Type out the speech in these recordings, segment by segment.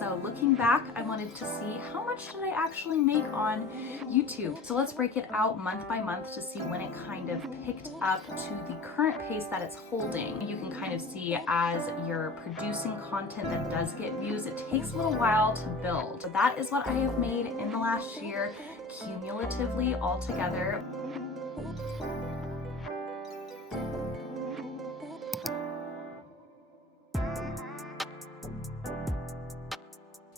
so looking back, I wanted to see how much did I actually make on YouTube. So let's break it out month by month to see when it kind of picked up to the current pace that it's holding. You can kind of see as you're producing content that does get views, it takes a little while to build. So that is what I have made in the last year, cumulatively altogether.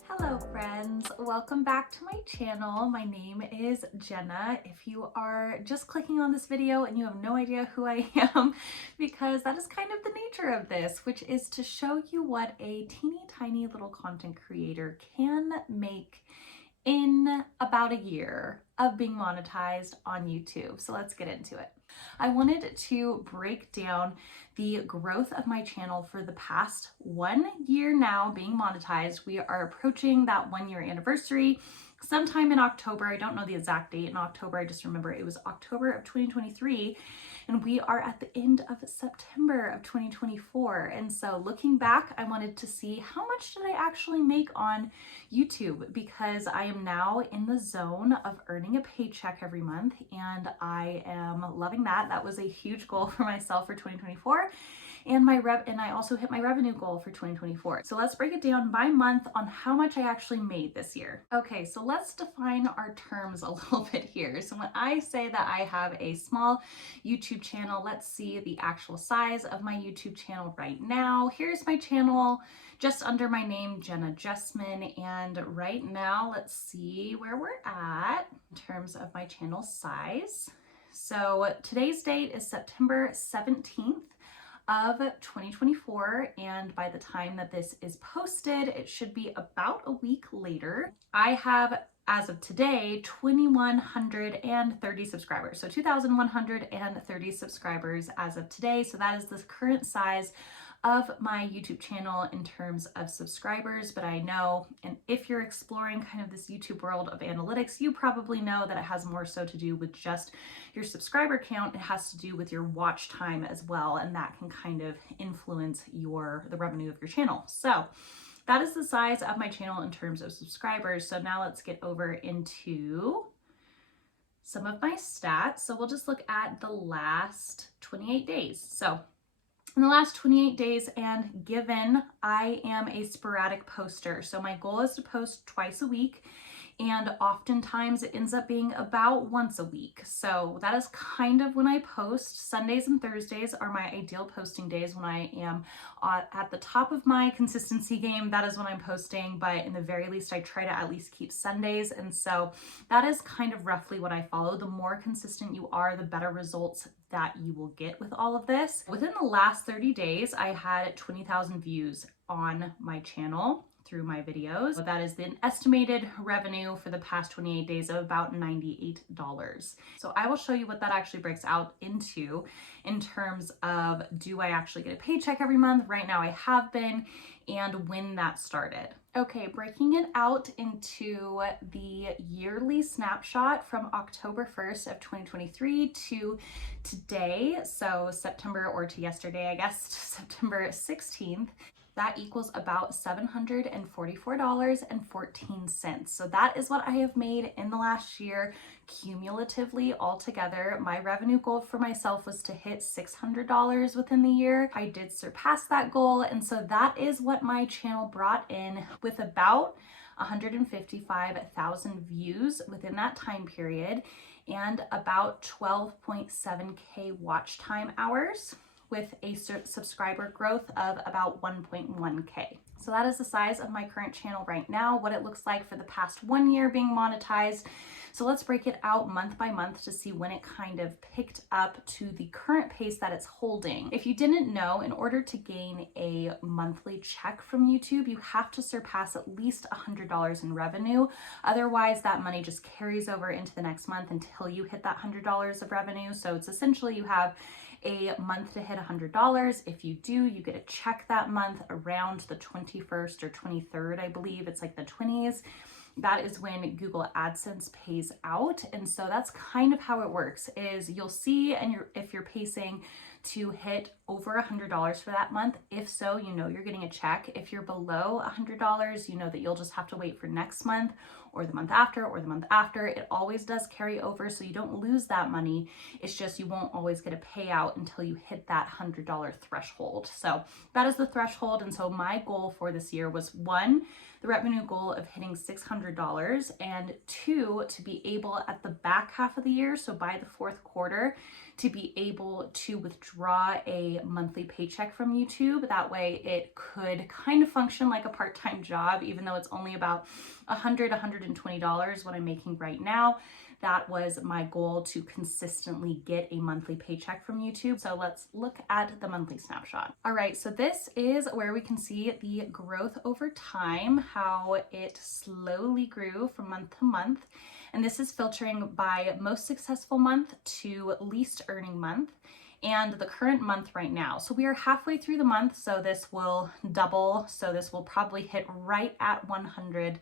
Hello friends, welcome back to my channel. My name is Jenna. If you are just clicking on this video and you have no idea who I am, because that is kind of the nature of this, which is to show you what a teeny tiny little content creator can make in about a year of being monetized on YouTube. So let's get into it. I wanted to break down the growth of my channel for the past 1 year now being monetized. We are approaching that 1 year anniversary sometime in October. I don't know the exact date in October. I just remember it was October of 2023 and we are at the end of September of 2024. And so looking back, I wanted to see how much did I actually make on YouTube, because I am now in the zone of earning a paycheck every month and I am loving that. That was a huge goal for myself for 2024. And I also hit my revenue goal for 2024. So let's break it down by month on how much I actually made this year. Okay, so let's define our terms a little bit here. So when I say that I have a small YouTube channel, let's see the actual size of my YouTube channel right now. Here's my channel just under my name, Jenna Jessman. And right now, let's see where we're at in terms of my channel size. So today's date is September 17th. Of 2024, and by the time that this is posted, it should be about a week later. I have, as of today, 2,130 subscribers. So 2,130 subscribers as of today. So that is the current size of my YouTube channel in terms of subscribers. But I know, and if you're exploring kind of this YouTube world of analytics, you probably know that it has more so to do with just your subscriber count. It has to do with your watch time as well, and that can kind of influence the revenue of your channel. So that is the size of my channel in terms of subscribers. So now let's get over into some of my stats. So we'll just look at the last 28 days. So in the last 28 days, and given I am a sporadic poster, so my goal is to post twice a week, and oftentimes it ends up being about once a week. So that is kind of when I post. Sundays and Thursdays are my ideal posting days when I am at the top of my consistency game. That is when I'm posting, but in the very least, I try to at least keep Sundays. And so that is kind of roughly what I follow. The more consistent you are, the better results that you will get with all of this. Within the last 30 days, I had 20,000 views on my channel through my videos. So that is the estimated revenue for the past 28 days of about $98. So I will show you what that actually breaks out into in terms of, do I actually get a paycheck every month? Right now I have been, and when that started. Okay, breaking it out into the yearly snapshot from October 1st of 2023 to today, so September, or to yesterday, I guess, September 16th. That equals about $744.14. So that is what I have made in the last year, cumulatively altogether. My revenue goal for myself was to hit $600 within the year. I did surpass that goal, and so that is what my channel brought in, with about 155,000 views within that time period and about 12.7K watch time hours, with a subscriber growth of about 1.1K. So that is the size of my current channel right now, what it looks like for the past 1 year being monetized. So let's break it out month by month to see when it kind of picked up to the current pace that it's holding. If you didn't know, in order to gain a monthly check from YouTube, you have to surpass at least $100 in revenue. Otherwise, that money just carries over into the next month until you hit that $100 of revenue. So it's essentially you have a month to hit $100. If you do, you get a check that month around the 21st or 23rd, I believe. It's like the 20s. That is when Google AdSense pays out. And so that's kind of how it works, is you'll see, and if you're pacing to hit over $100 for that month? If so, you know you're getting a check. If you're below $100, you know that you'll just have to wait for next month or the month after or the month after. It always does carry over, so you don't lose that money. It's just you won't always get a payout until you hit that $100 threshold. So that is the threshold. And so my goal for this year was, one, the revenue goal of hitting $600, and two, to be able at the back half of the year, so by the fourth quarter, to be able to withdraw a monthly paycheck from YouTube. That way it could kind of function like a part-time job, even though it's only about $120 what I'm making right now. That was my goal, to consistently get a monthly paycheck from YouTube. So let's look at the monthly snapshot. All right, so this is where we can see the growth over time, how it slowly grew from month to month. And this is filtering by most successful month to least earning month, and the current month right now. So we are halfway through the month, so this will double. So this will probably hit right at 100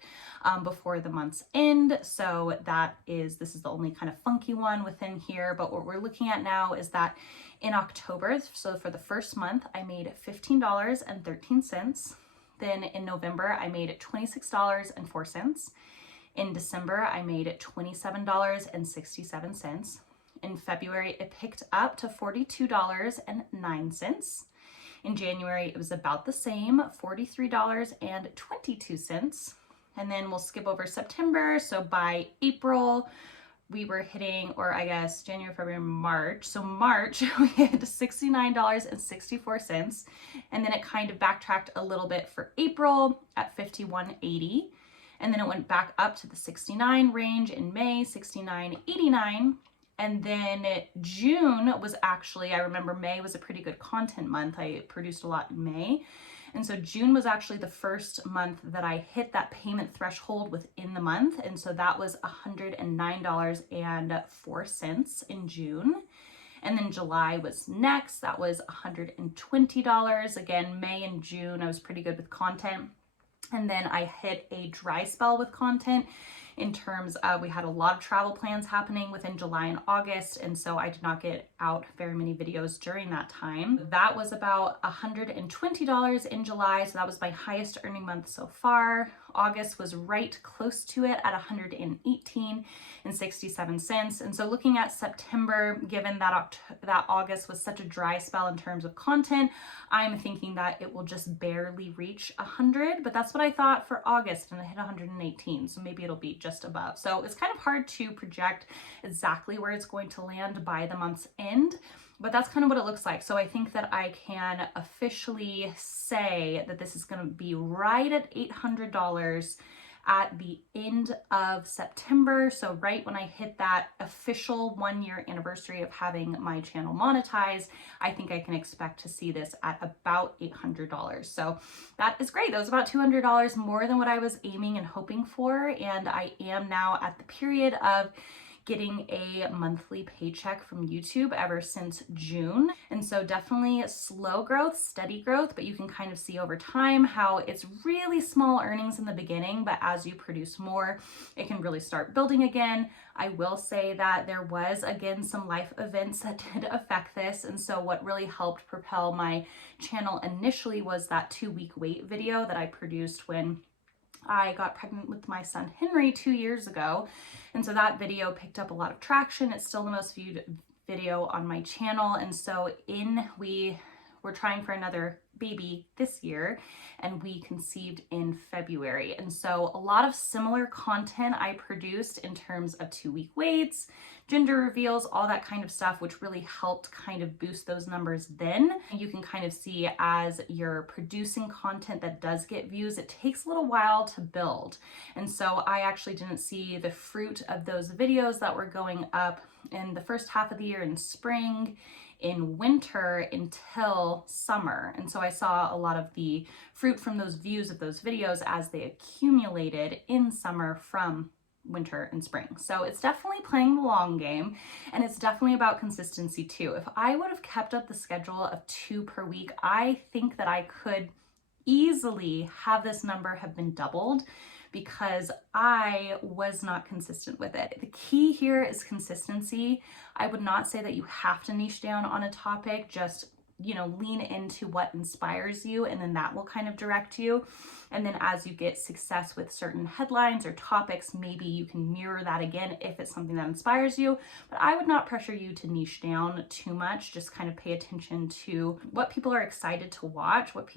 before the month's end. So this is the only kind of funky one within here. But what we're looking at now is that in October, so for the first month, I made $15.13. Then in November, I made $26.04. In December, I made $27.67. In February, it picked up to $42.09. In January, it was about the same, $43.22. And then we'll skip over September. So by April, we were hitting, or I guess January, February, March. So March, we hit $69.64. And then it kind of backtracked a little bit for April at $51.80. And then it went back up to the 69 range in May, 69.89. And then June was actually, I remember May was a pretty good content month. I produced a lot in May. And so June was actually the first month that I hit that payment threshold within the month. And so that was $109.04 in June. And then July was next. That was $120. Again, May and June, I was pretty good with content. And then I hit a dry spell with content in terms of, we had a lot of travel plans happening within July and August. And so I did not get out very many videos during that time. That was about $120 in July. So that was my highest earning month so far. August was right close to it at $118.67. And so looking at September, given that August was such a dry spell in terms of content, I'm thinking that it will just barely reach 100, but that's what I thought for August, and it hit 118. So maybe it'll be just above. So it's kind of hard to project exactly where it's going to land by the month's end, but that's kind of what it looks like. So I think that I can officially say that this is going to be right at $800 at the end of September. So right when I hit that official 1-year anniversary of having my channel monetized, I think I can expect to see this at about $800. So that is great. That was about $200 more than what I was aiming and hoping for. And I am now at the period of getting a monthly paycheck from YouTube ever since June. And so definitely slow growth, steady growth, but you can kind of see over time how it's really small earnings in the beginning, but as you produce more, it can really start building again. I will say that there was, again, some life events that did affect this. And so what really helped propel my channel initially was that 2-week wait video that I produced when I got pregnant with my son Henry 2 years ago. And so that video picked up a lot of traction. It's still the most viewed video on my channel. And so we're trying for another baby this year, and we conceived in February. And so a lot of similar content I produced in terms of 2-week waits, gender reveals, all that kind of stuff, which really helped kind of boost those numbers then. You can kind of see as you're producing content that does get views, it takes a little while to build. And so I actually didn't see the fruit of those videos that were going up in the first half of the year in spring, in winter, until summer. And so I saw a lot of the fruit from those views of those videos as they accumulated in summer from winter and spring. So it's definitely playing the long game, and it's definitely about consistency too. If I would have kept up the schedule of 2 per week, I think that I could easily have this number have been doubled, because I was not consistent with it. The key here is consistency. I would not say that you have to niche down on a topic. Just you know, lean into what inspires you, and then that will kind of direct you. And then as you get success with certain headlines or topics, maybe you can mirror that again if it's something that inspires you. But I would not pressure you to niche down too much. Just kind of pay attention to what people are excited to watch, what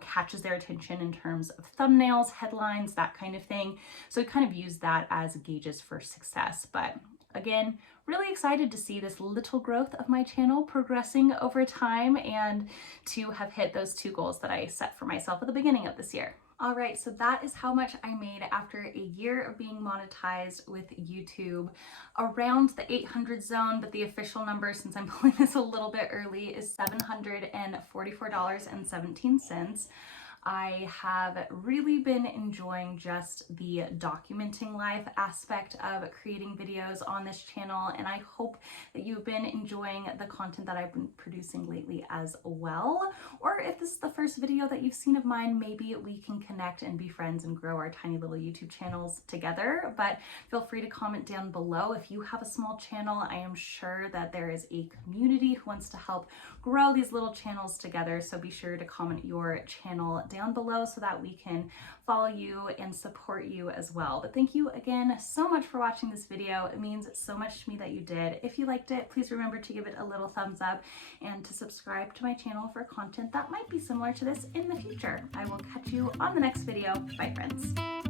catches their attention in terms of thumbnails, headlines, that kind of thing. So kind of use that as gauges for success. But again, really excited to see this little growth of my channel progressing over time and to have hit those 2 goals that I set for myself at the beginning of this year. All right, so that is how much I made after a year of being monetized with YouTube, around the 800 zone, but the official number, since I'm pulling this a little bit early, is $744.17. I have really been enjoying just the documenting life aspect of creating videos on this channel, and I hope that you've been enjoying the content that I've been producing lately as well. Or if this is the first video that you've seen of mine, maybe we can connect and be friends and grow our tiny little YouTube channels together. But feel free to comment down below if you have a small channel. I am sure that there is a community who wants to help grow these little channels together, so be sure to comment your channel down below so that we can follow you and support you as well. But thank you again so much for watching this video. It means so much to me that you did. If you liked it, please remember to give it a little thumbs up and to subscribe to my channel for content that might be similar to this in the future. I will catch you on the next video. Bye, friends.